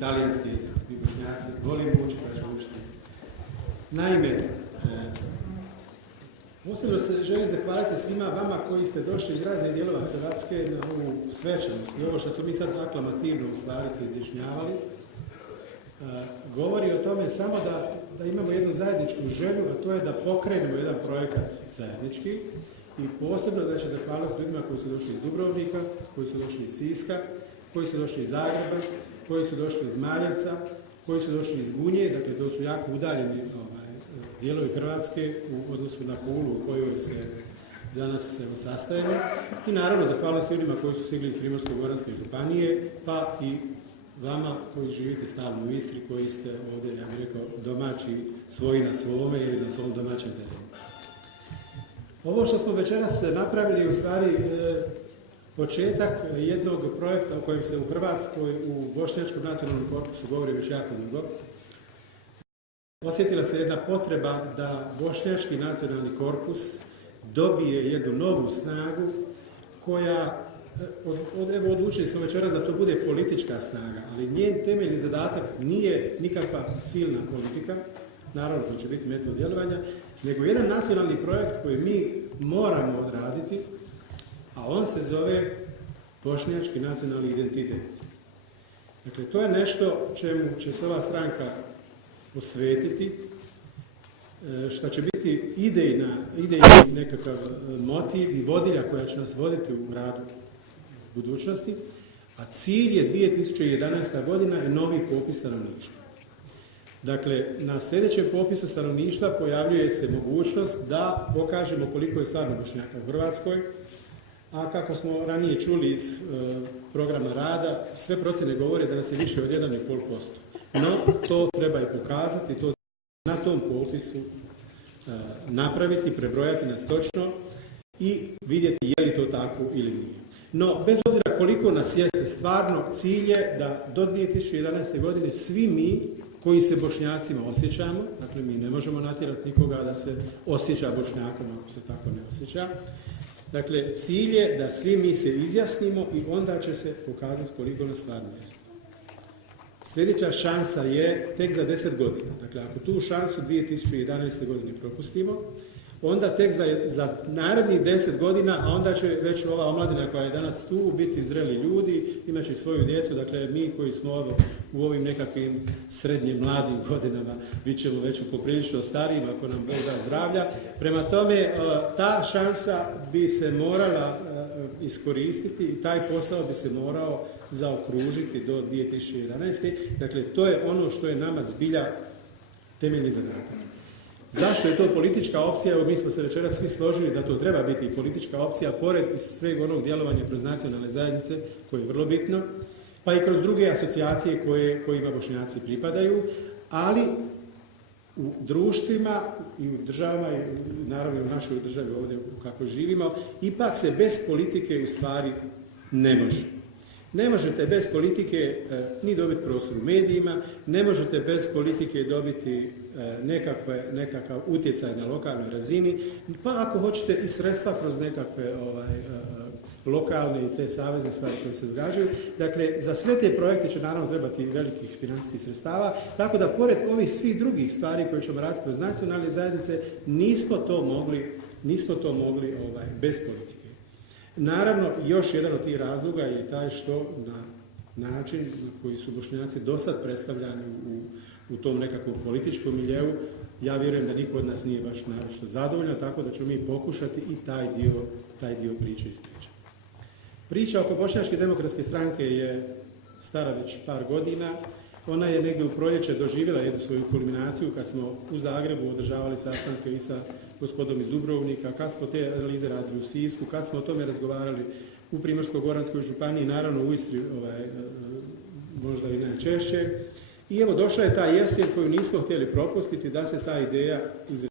talijanski jezik. Mi Bošnjaci volimo učiti, pa ćemo učiti. Naime, posebno se želim zahvaliti svima vama koji ste došli iz raznih dijelova Hrvatske na ovu svečanost. I ovo što smo mi sad aklamativno u stvari se izjašnjavali, govori o tome samo da imamo jednu zajedničku želju, a to je da pokrenemo jedan projekat zajednički. I posebno, znači, zahvalnost ljudima koji su došli iz Dubrovnika, koji su došli iz Siska, koji su došli iz Zagreba, koji su došli iz Maljevca, koji su došli iz Gunje, dakle to su jako udaljeni dijelovi Hrvatske u odnosu na Pulu u kojoj se danas sastajemo. I naravno zahvalnost ljudima koji su stigli iz Primorsko-goranske županije, pa i vama koji živite stalno u Istri, koji ste ovdje, ja bih rekao, domaći svoji na svome ili na svom domaćem terenu. Ovo što smo večeras napravili je u stvari početak jednog projekta o kojem se u Hrvatskoj, u Bošnjačkom nacionalnom korpusu govori već jako dugo. Osjetila se jedna potreba da Bošnjački nacionalni korpus dobije jednu novu snagu koja, evo odlučili smo večeras da to bude politička snaga, ali njen temeljni zadatak nije nikakva silna politika, naravno to će biti metod djelovanja, nego jedan nacionalni projekt koji mi moramo odraditi, a on se zove Bošnjački nacionalni identitet. Dakle, to je nešto čemu će se ova stranka posvetiti, što će biti idejni nekakav motiv i vodilja koja će nas voditi u radu budućnosti, a cilj je 2011. godina i novi popis stanovništva. Dakle, na sljedećem popisu stanovništva pojavljuje se mogućnost da pokažemo koliko je stvarno Bošnjaka u Hrvatskoj, a kako smo ranije čuli iz programa rada, sve procjene govore da nas je više od 1,5%. No, to treba i pokazati, to na tom popisu napraviti, prebrojati nas točno i vidjeti je li to tako ili nije. No, bez obzira koliko nas jeste, stvarno cilj je da do 2011. godine svi mi koji se Bošnjacima osjećamo, dakle mi ne možemo natjerati nikoga da se osjeća Bošnjakom ako se tako ne osjeća. Dakle, cilj je da svi mi se izjasnimo i onda će se pokazati koliko nas stvarno jeste. Sljedeća šansa je tek za 10 godina. Dakle, ako tu šansu 2011. godine propustimo, onda tek za narednih 10 godina, a onda će već ova omladina koja je danas tu biti zreli ljudi, imat će svoju djecu, dakle mi koji smo u ovim nekakvim srednje mladim godinama, bit ćemo već poprilično starijim ako nam Bog da zdravlja. Prema tome, ta šansa bi se morala iskoristiti i taj posao bi se morao zaokružiti do 2011. Dakle, to je ono što je nama zbilja temeljni zadatak. Zašto je to politička opcija? Evo, mi smo se večeras svi složili da to treba biti politička opcija, pored sveg onog djelovanja kroz nacionalne zajednice, koje je vrlo bitno, pa i kroz druge asocijacije kojima Bošnjaci pripadaju, ali u društvima i u državama, i naravno u našoj državi ovdje u kakvoj živimo, ipak se bez politike u stvari ne može. Ne možete bez politike ni dobiti prostor u medijima, ne možete bez politike dobiti nekakav utjecaj na lokalnoj razini, pa ako hoćete i sredstva kroz nekakve lokalne i te savezne stvari koje se događaju. Dakle, za sve te projekte će naravno trebati velikih financijskih sredstava, tako da pored ovih svih drugih stvari koje ćemo raditi kroz nacionalne zajednice, nismo to mogli bez politike. Naravno, još jedan od tih razloga je taj što na način na koji su Bošnjaci do sad predstavljani u tom nekakvom političkom miljeu, ja vjerujem da niko od nas nije baš naročito zadovoljan, tako da ćemo mi pokušati i taj dio priče ispričati. Priča oko Bošnjačke demokratske stranke je stara već par godina. Ona je negdje u proljeće doživjela jednu svoju kulminaciju kad smo u Zagrebu održavali sastanke i sa gospodom iz Dubrovnika, kad smo te analize radili u Sisku, kad smo o tome razgovarali u Primorsko-goranskoj županiji, naravno u Istri možda i najčešće. I evo došla je ta jesen koju nismo htjeli propustiti da se ta ideja izrealizira.